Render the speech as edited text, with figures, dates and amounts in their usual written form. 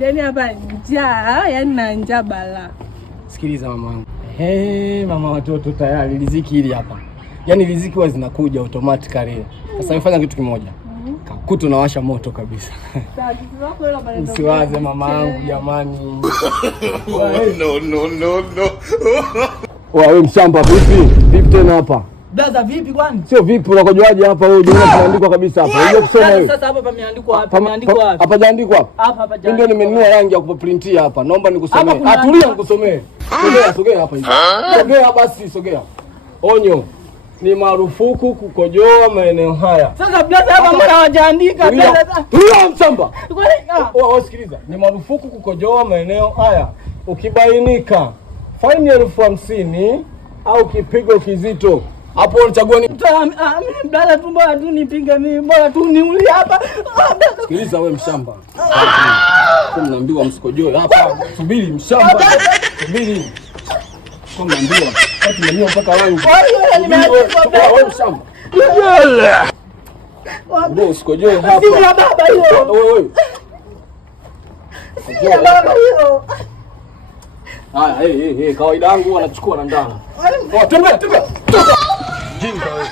Yaani hapa njaa, yaani na njaa bala. Sikiliza mama wangu. Mama watoto tayari riziki hili hapa. Yaani riziki huwa zinakuja automatically. Sasa nifanya kitu kimoja. Kakutu unawasha moto kabisa. Usiwaze mama wangu jamani. No. Wewe mshamba vipi? Vipi tena hapa? Blaza vipi kwani? Sio vipi unakojoaje hapa wewe? Jina limeandikwa kabisa hapa. Unajua kusoma wewe. Sasa hapa pameandikwa hapa. Pameandikwa hapa. Hapa jaandikwa hapa. Hapa jaandikwa. Ndio nimenunua rangi ya kuprintia hapa. Naomba nikusomee. Tulia nikusomee. Sogea hapa hivi. Sogea basi, sogea. Onyo. Ni marufuku kukojoa maeneo haya. Sasa blaza hapa mbona hawajaandika blaza? Tulia mshamba. Wewe sikiliza. Ni marufuku kukojoa maeneo haya. Ukibainika faini 50,000 au kipigo kizito. Hapo unachagua ni blaza tu, bora tu nipinge mimi, bora tu niuli hapa. Sikiliza wewe mshamba. Kama naambiwa msikojoe hapa. Subiri mshamba. Subiri. Kama naambiwa watu wenyewe mpaka wangu. Wewe mshamba. Ndio usikojoe hapa. Sio ya baba hiyo. Wewe. Sio ya baba hiyo. Haya, kawaida yangu anachukua na ndana. Tembea. Jinga wewe.